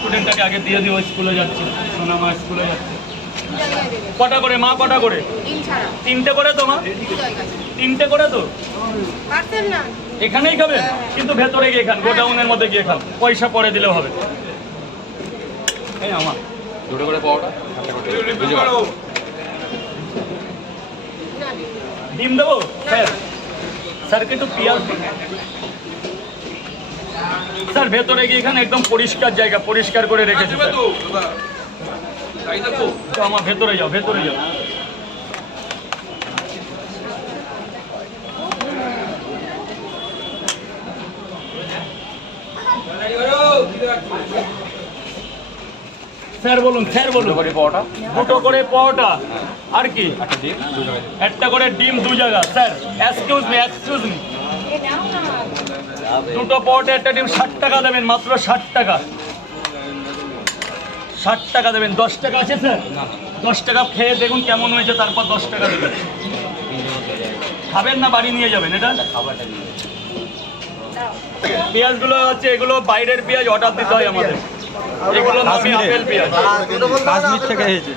স্টুডেন্টটাকে আগে দিয়ে দিও স্কুলে যাচ্ছে সোনামা স্কুলে যাচ্ছে। কটা করে মা কটা করে? তিনটে করে তো মা? তিনটে করে তো? এখানেই খাবেন কিন্তু ভেতরে গিয়ে খান গোডাউনের মধ্যে গিয়ে খান পয়সা পরে দিলেও হবে। এই আমার। দুটো করে পাওয়াটা? ডিম। দেবো? স্যার স্যারকে একটু পিঁয়াজ। স্যার ভেতরে গিয়ে এখানে একদম পরিষ্কার জায়গা পরিষ্কার করে রেখেছে তো আমার ভেতরে যাও ভেতরে যাও। স্যার বলুন স্যার বলুন। দুটো করে পাওয়াটা দুটো করে পাওয়াটা আর কি? একটা করে। ডিম দু জায়গা। Sir excuse me excuse me দুটো পাওয়াটা একটা ডিম ষাট টাকা দেবেন মাত্র ষাট টাকা। ষাট টাকা দেবেন দশ টাকা আছে স্যার? দশ টাকা খেয়ে দেখুন কেমন হয়েছে তারপর দশ টাকা দেবেন। খাবেন না বাড়ি নিয়ে যাবেন এটা? পেঁয়াজগুলো হচ্ছে এগুলো বাইরের পেঁয়াজ অর্ডার দিতে হয় আমাদের। এগুলো নামি আপেল পেঁয়াজ। কাশ্মীর থেকে এসেছে।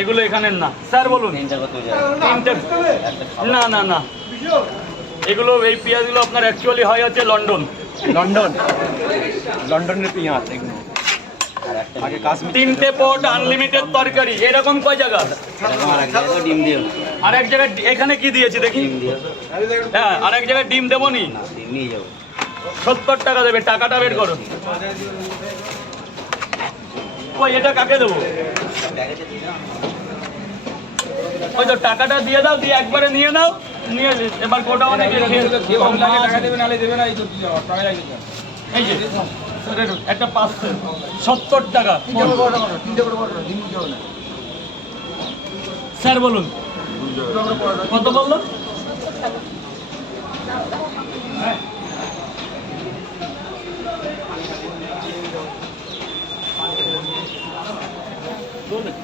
এগুলো এখানের না। স্যার বলুন। না না না। এগুলো এই পেঁয়াজগুলো আপনার অ্যাকচুয়ালি হয় হচ্ছে লন্ডন। লন্ডন। লন্ডনের পেঁয়াজ এগুলো। তিনটে পট আনলিমিটেড তরকারি। এরকম কয় জায়গা? আর এক জায়গায় এখানে কি দিয়েছি দেখি? হ্যাঁ আর এক জায়গায় ডিম দেবো নি? সত্তর টাকা দেবে টাকাটা বের করো। ওই এটা কাকে দেবো? ওই তো টাকাটা দিয়ে দাও দিয়ে একবারে নিয়ে নাও। নিয়ে এবার গোটা অনেক এই যে স্যার, একটু, একটা পার্সেল সত্তর টাকা স্যার বলুন কত বলল?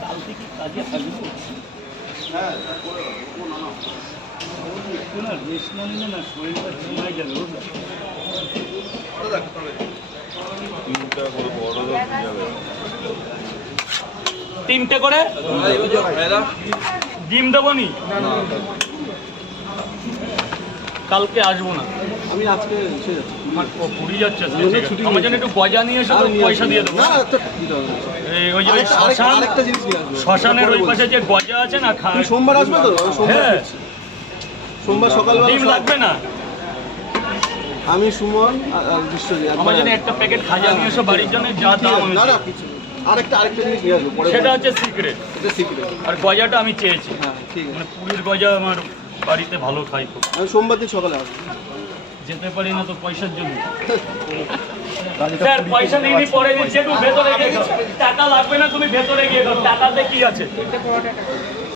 কালকে কি কাজে থাকব না। তিনটে করে? ডিম দেবো নি? কালকে আসব না। আমি আজকে আমার প- যাচ্ছে আজকে, ঠিক আছে। আমার জন্য একটু গজা নিয়ে এসো তো পয়সা দিয়ে দেবো। ওই যে শ্মশান শ্মশানের ওই পাশে যে গজা আছে না সোমবার আসবে তো? হ্যাঁ। সোমবার সকালবেলা ডিম লাগবে না। আমি সুমন আর- বিশ্বজিৎ আমার জন্য একটা প্যাকেট খাজা নিয়ে এসো বাড়ির জন্য যা দাম না না কিছু আরেকটা আরেকটা জিনিস নিয়ে আসব পরে সেটা হচ্ছে সিক্রেট এটা সিক্রেট আর গজাটা আমি চেয়েছি। হ্যাঁ ঠিক আছে। মানে পুরীর গজা আমার বাড়িতে ভালো খাই খুব। আমি সোমবার দিন সকালে আসব। যেতে পারি না তো পয়সার জন্য। স্যার পয়সা নিয়ে পরে দিচ্ছি একটু ভেতরে গিয়ে টাকা লাগবে না তুমি ভেতরে গিয়ে টাকাতে কি আছে?